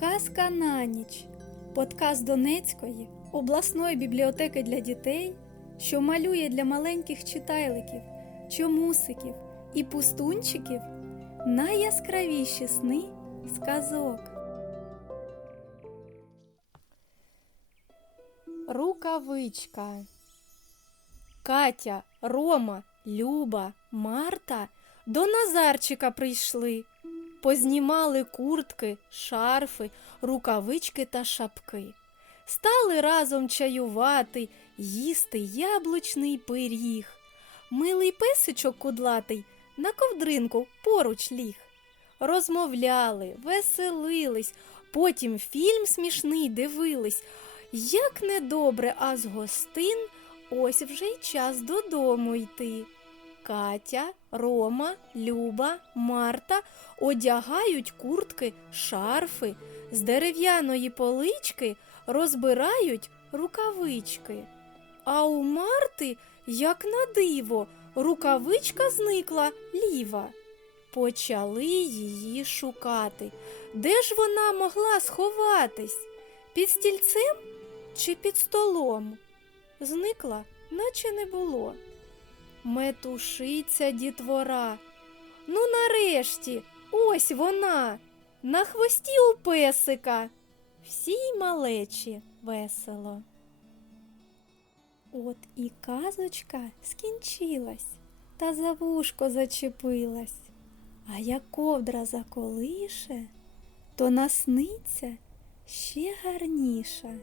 Казка на ніч. Подкаст Донецької обласної бібліотеки для дітей, що малює для маленьких читайликів, чомусиків і пустунчиків найяскравіші сни сказок. Рукавичка. Катя, Рома, Люба, Марта до Назарчика прийшли. Познімали куртки, шарфи, рукавички та шапки. Стали разом чаювати, їсти яблучний пиріг. Милий песичок кудлатий на ковдринку поруч ліг. Розмовляли, веселились, потім фільм смішний дивились. Як недобре, а з гостин ось вже й час додому йти. Катя, Рома, Люба, Марта одягають куртки, шарфи, з дерев'яної полички розбирають рукавички. А у Марти, як на диво, рукавичка зникла ліва. Почали її шукати. Де ж вона могла сховатись? Під стільцем чи під столом? Зникла, наче не було. Метушиться дітвора. Ну, нарешті, ось вона, на хвості у песика. Всій малечі весело. От і казочка скінчилась, та за вушко зачепилась. А як ковдра заколише, то насниться ще гарніше.